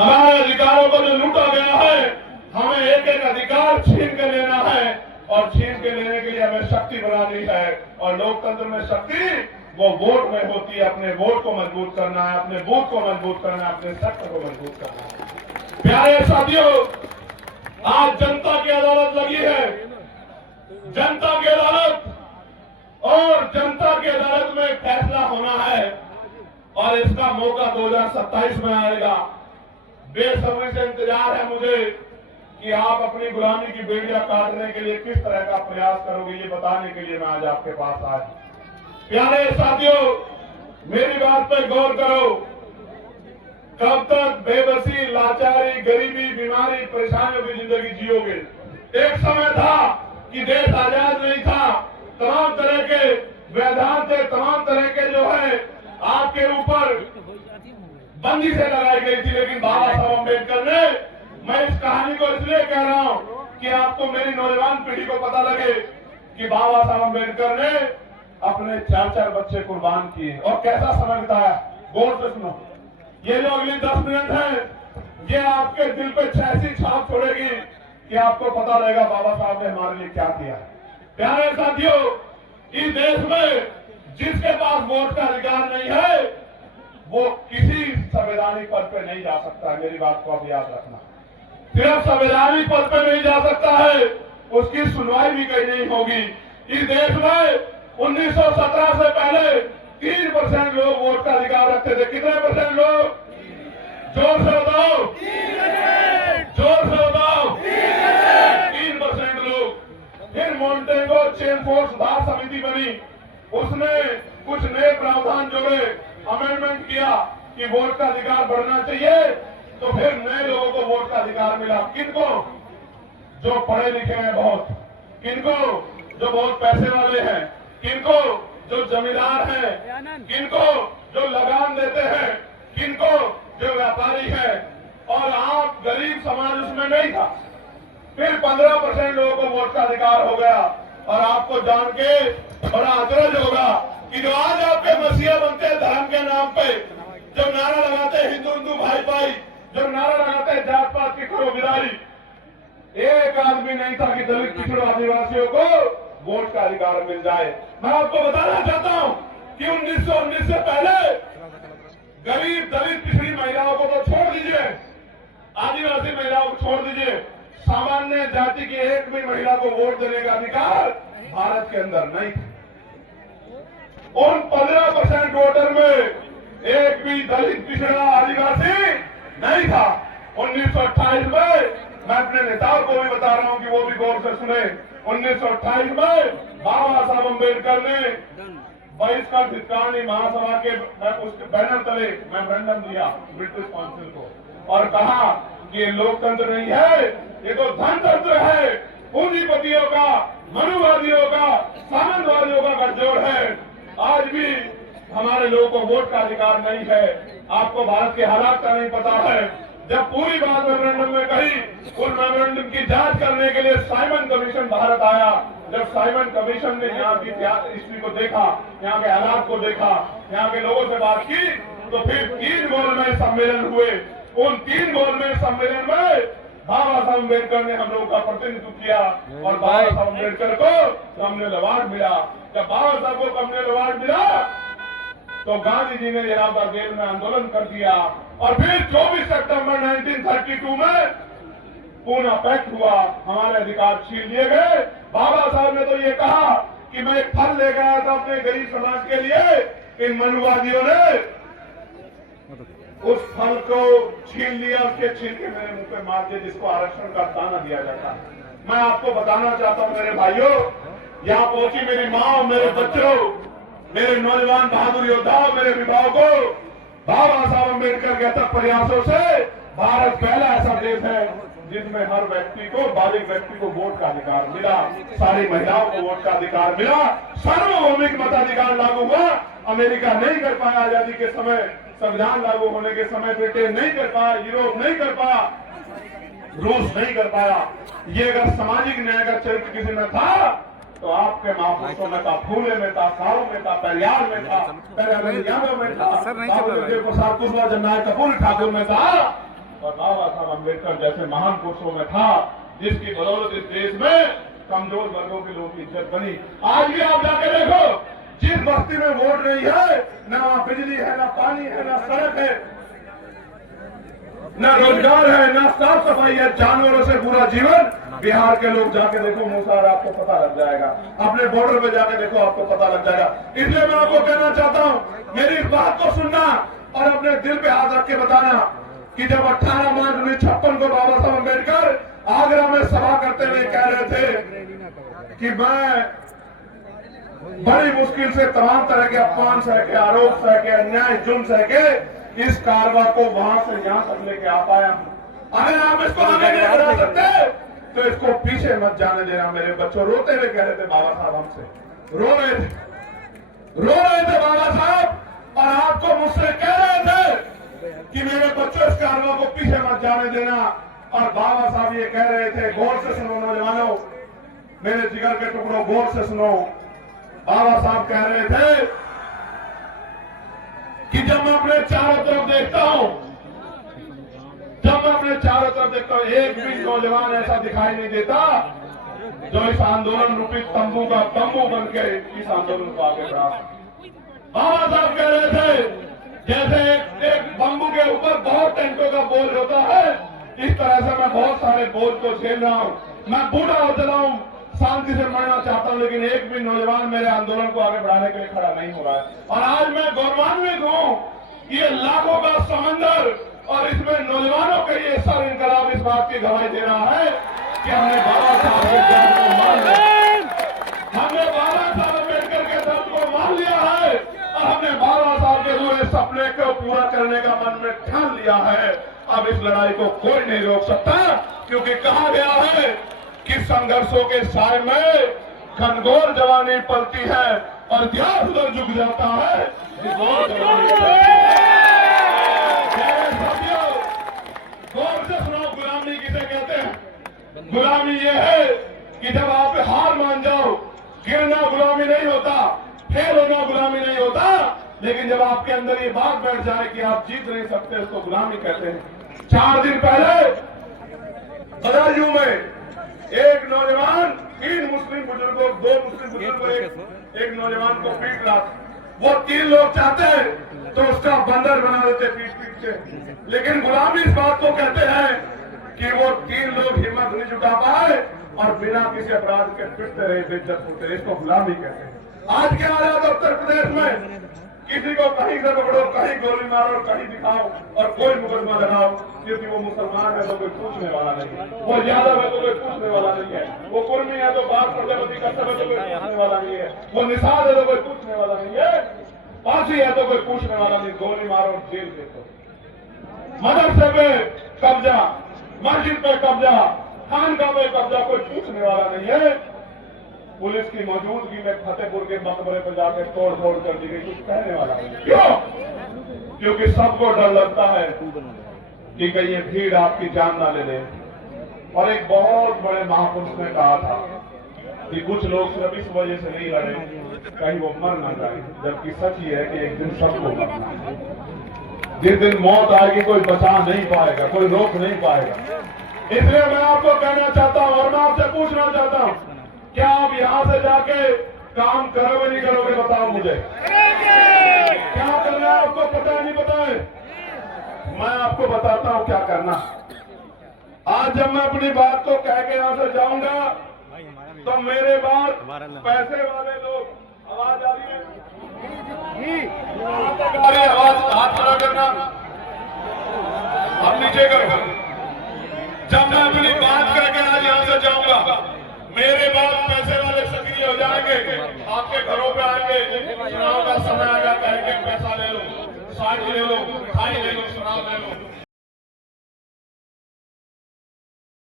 हमारे अधिकारों को जो लूटा गया है, हमें एक एक अधिकार छीन के लेना है और छीन के लेने के लिए हमें शक्ति बनानी है। और लोकतंत्र में शक्ति वो वोट में होती है। अपने वोट को मजबूत करना है, अपने बूथ को मजबूत करना है, अपने सत्य को मजबूत करना है। प्यारे साथियों, आज जनता की अदालत लगी है। जनता की अदालत, और जनता की अदालत में फैसला होना है और इसका मौका 2027 में आएगा। बेसब्री से इंतजार है मुझे कि आप अपनी गुलामी की बेड़ियां काटने के लिए किस तरह का प्रयास करोगे, ये बताने के लिए मैं आज आपके पास आया। प्यारे साथियों, मेरी बात पे गौर करो। कब तक बेबसी, लाचारी, गरीबी, बीमारी, परेशानियों की जिंदगी जियोगे? एक समय था कि देश आजाद नहीं था, तमाम तरह के व्यवधान थे, तमाम तरह के जो है आपके ऊपर बंदी से लगाई गई थी। लेकिन बाबा साहब अम्बेडकर ने, मैं इस कहानी को इसलिए कह रहा हूं कि आपको, मेरी नौजवान पीढ़ी को पता लगे कि बाबा साहब अम्बेडकर ने अपने 4-4 बच्चे कुर्बान किए और कैसा समय बिताया। गौर से सुनो, ये जो अगली 10 मिनट है, ये आपके दिल पे ऐसी छाप छोड़ेगी कि आपको पता रहेगा बाबा साहब ने हमारे लिए क्या किया है। प्यारे साथियों, इस देश में जिसके पास वोट का अधिकार नहीं है, वो किसी संवैधानिक पद पे नहीं जा सकता है। मेरी बात को आप याद रखना। सिर्फ संवैधानिक पद पे नहीं जा सकता है, उसकी सुनवाई भी कहीं नहीं होगी। इस देश में 1917 से पहले 3% लोग वोट का अधिकार रखते थे। कितने परसेंट लोग? जोर से बताओ, जोर से बताओ। 3% लोग। फिर मोंटेगो चेमफोर्ड सुधार समिति बनी, उसने कुछ नए प्रावधान जोड़े, अमेंडमेंट किया कि वोट का अधिकार बढ़ना चाहिए, तो फिर नए लोगों को वोट का अधिकार मिला। किनको? जो पढ़े लिखे हैं बहुत, किनको? जो बहुत पैसे वाले हैं, किनको? जो जमींदार हैं, किनको? जो लगान देते हैं, किनको? जो व्यापारी है। और आप गरीब समाज उसमें नहीं था। फिर 15% लोगों को वोट का अधिकार हो गया। और आपको जान के बड़ा अचरज होगा कि जो आज आपके मसीहा बनते हैं धर्म के नाम पे, जो नारा लगाते हैं हिंदू हिंदू भाई भाई, जो नारा लगाते हैं जात पात की करो विदाई, एक आदमी नहीं था कि दलित पिछड़ों आदिवासियों को वोट का अधिकार मिल जाए। मैं आपको बताना चाहता हूं कि 1919 से पहले गरीब दलित पिछड़ी महिलाओं को तो छोड़ दीजिए, आदिवासी महिलाओं को छोड़ दीजिए, सामान्य जाति की एक भी महिला को वोट देने का अधिकार भारत के अंदर नहीं था। उन 15% वोटर में एक भी दलित पिछड़ा आदिवासी नहीं था। 1928 में, मैं अपने नेताओं को भी बता रहा हूं कि वो भी गौर से सुने, 1928 में बाबा साहब अम्बेडकर ने बहिष्कार धिक्कारणी महासभा के उसके बैनर तले मेमोरेंडम दिया ब्रिटिश काउंसिल को और कहा कि ये लोकतंत्र नहीं है, ये तो धनतंत्र है, पूंजीपतियों का, मनुवादियों का, सामंतवादियों का गठजोड़ है। आज भी हमारे लोगों को वोट का अधिकार नहीं है। आपको भारत के हालात का नहीं पता है। जब पूरी बात मेमोरेंडम में कही, उस मेमोरेंडम की जांच करने के लिए साइमन कमीशन भारत आया। जब साइमन कमीशन ने यहाँ की हिस्ट्री को देखा, यहाँ के हालात को देखा, यहाँ के लोगों से बात की, तो फिर 3 गोलमेज सम्मेलन हुए। उन 3 गोलमेज सम्मेलन में बाबा साहब अम्बेडकर ने हम लोगों का प्रतिनिधित्व किया और बाबा साहब अम्बेडकर को कम्युनल अवार्ड मिला। जब बाबा साहब को कम्युनल अवार्ड मिला तो गांधी जी ने इलाहाबाद जेल में आंदोलन कर दिया और फिर 24 सितंबर 1932 में पूना पैक्ट हुआ, हमारे अधिकार छीन लिए गए। बाबा साहब ने तो ये कहा कि मैं एक फल लेकर आया था अपने गरीब समाज के लिए, इन मनुवादियों ने उस फल को छीन लिया, उसके छीन के मेरे मुंह पे मार दिया, जिसको आरक्षण का दाना दिया जाता है। मैं आपको बताना चाहता हूं मेरे भाइयों, यहाँ पहुंची मेरी माँ, मेरे बच्चों, मेरे नौजवान बहादुर योद्धाओं, मेरे विभागों, बाबा साहब अम्बेडकर के अथक प्रयासों से भारत पहला ऐसा देश है जिसमें हर व्यक्ति को, बालिग व्यक्ति को वोट का अधिकार मिला, सारी महिलाओं को वोट का अधिकार मिला, सार्वभौमिक मताधिकार लागू हुआ। अमेरिका नहीं कर पाया आजादी के समय, संविधान लागू होने के समय ब्रिटेन नहीं कर पाया, यूरोप नहीं कर पाया, रूस नहीं कर पाया। ये अगर सामाजिक न्याय का चरित्र किसी में था तो आपके महापुरुषों में था, फूले में था, साहू में था, पेरियार में था, यादव में था, बाबू जगदेव प्रसाद कुशवाहा, जननायक कपूर ठाकुर में था। और बाबा साहब अम्बेडकर जैसे महान पुरुषों में था, जिसकी बदौलत इस देश में कमजोर वर्गों के लोगों की इज्जत बनी। आज भी आप जाके देखो, जिस बस्ती में वोट नहीं है, ना वहां बिजली है, ना पानी है, ना सड़क है, ना रोजगार है, ना साफ सफाई है, जानवरों से पूरा जीवन। बिहार के लोग जाके देखो मुसार, आपको पता लग जाएगा। अपने बॉर्डर पे जाके देखो, आपको पता लग जाएगा। इसलिए मैं आपको कहना चाहता हूं, मेरी इस बात को सुनना और अपने दिल पे हाथ रख के बताना कि जब 18 मार्च 1956 को बाबा साहब अम्बेडकर आगरा में सभा करते हुए कह रहे थे कि मैं बड़ी मुश्किल से तमाम तरह के अपमान सह के, आरोप सह के, अन्याय जुल्म सह के इस कारवा को वहां से यहां तक लेके आ पाया हूं। अगर आप इसको आगे नहीं बढ़ा सकते तो इसको पीछे मत जाने देना। मेरे बच्चों रोते हुए कह रहे थे बाबा साहब, हमसे रो रहे थे बाबा साहब, और आपको मुझसे कह रहे थे कि मेरे बच्चों इस कारवा को पीछे मत जाने देना। और बाबा साहब ये कह रहे थे, गौर से सुनो नौजवानों, मेरे जिगर के टुकड़ों, गौर से सुनो। बाबा साहब कह रहे थे कि जब मैं अपने चारों तरफ देखता हूं, एक भी नौजवान ऐसा दिखाई नहीं देता जो इस आंदोलन रूपी तंबू का तंबू बन के इस आंदोलन को आगे बढ़ा। बाबा साहब कह रहे थे जैसे एक बम्बू के ऊपर बहुत टेंटों का बोझ होता है, इस तरह से मैं बहुत सारे बोझ को झेल रहा हूं। मैं बूढ़ा हो चला हूं, शांति से मरना चाहता हूं, लेकिन एक भी नौजवान मेरे आंदोलन को आगे बढ़ाने के लिए खड़ा नहीं हो रहा है। और आज मैं गौरवान्वित हूं, ये लाखों का समंदर और इसमें नौजवानों का ये सर इनकलाब इस बात की गवाही दे रहा है कि हमने बाबा साहब के दर्द को मान लिया, हमने बाबा साहब अम्बेडकर के दर्द को मान लिया है, और हमने बाबा साहब के पूरे सपने को पूरा करने का मन में ठान लिया है। अब इस लड़ाई को कोई नहीं रोक सकता, क्योंकि कहा गया है कि संघर्षों के साय में घनघोर जवानी पलती है और इतिहास उधर झुक जाता है। गौर से सुनो, गुलामी किसे कहते हैं? गुलामी ये है कि जब आप हार मान जाओ, गिरना गुलामी नहीं होता, फेल होना गुलामी नहीं होता, लेकिन जब आपके अंदर ये बात बैठ जाए कि आप जीत नहीं सकते, उसको गुलामी कहते हैं। 4 दिन पहले बदायूं में एक नौजवान 3 मुस्लिम बुजुर्गों, 2 मुस्लिम बुजुर्गों, एक नौजवान को पीट रहा था। वो 3 लोग चाहते हैं तो उसका बंदर बना देते पीट के, लेकिन गुलामी इस बात को कहते हैं कि वो 3 लोग हिम्मत नहीं जुटा पाए और बिना किसी अपराध के पिटते रहे, बेइज्जत होते रहे, इसको गुलामी कहते हैं। आज के आजाद उत्तर प्रदेश में किसी को कहीं से पकड़ो, कहीं गोली मारो, कहीं दिखाओ और कोई मुकदमा लगाओ, क्योंकि वो मुसलमान है तो कोई पूछने वाला नहीं है, वो यादव है तो कोई पूछने वाला नहीं है, वो कुर्मी है तो बात प्रजापति का सब है तो कोई पूछने वाला नहीं है, वो निषाद है तो कोई पूछने वाला नहीं है, फांसी है तो कोई पूछने वाला नहीं, गोली मारो और जेल देखो। मदरसे पे कब्जा, मस्जिद पे कब्जा, खानका पे कब्जा, कोई पूछने वाला नहीं है। पुलिस की मौजूदगी में फतेहपुर के मकबरे पर जाकर तोड़ फोड़ कर दी गई, कुछ कहने वाला नहीं। क्यों? क्योंकि सबको डर लगता है कि कहीं ये भीड़ आपकी जान ना ले ले। और एक बहुत बड़े महापुरुष ने कहा था कि कुछ लोग सिर्फ इस वजह से नहीं लड़े कहीं वो मर ना जाए, जबकि सच ये है कि एक दिन सबको मरना है। जिस दिन मौत आएगी कोई बचा नहीं पाएगा, कोई रोक नहीं पाएगा। इसलिए मैं आपको कहना चाहता हूं और मैं आपसे पूछना चाहता हूं, क्या आप यहां से जाके काम करोगे नहीं करोगे? बताओ मुझे, क्या करना है आपको पता है नहीं पता है? मैं आपको बताता हूं क्या करना। आज जब मैं अपनी बात को कह के यहां से जाऊंगा तो मेरे बाद पैसे वाले लोग, आवाज आ रही है? आवाज हाथ खड़ा करना, अब नीचे करो। जब मैं अपनी बात करके आज यहां से जाऊंगा, मेरे बाद पैसे वाले सक्रिय हो जाएंगे, आपके घरों पे आएंगे, चुनाव का समय आएगा, कहेंगे पैसा ले लो, साड़ी ले लो, मिठाई ले लो, शराब ले लो।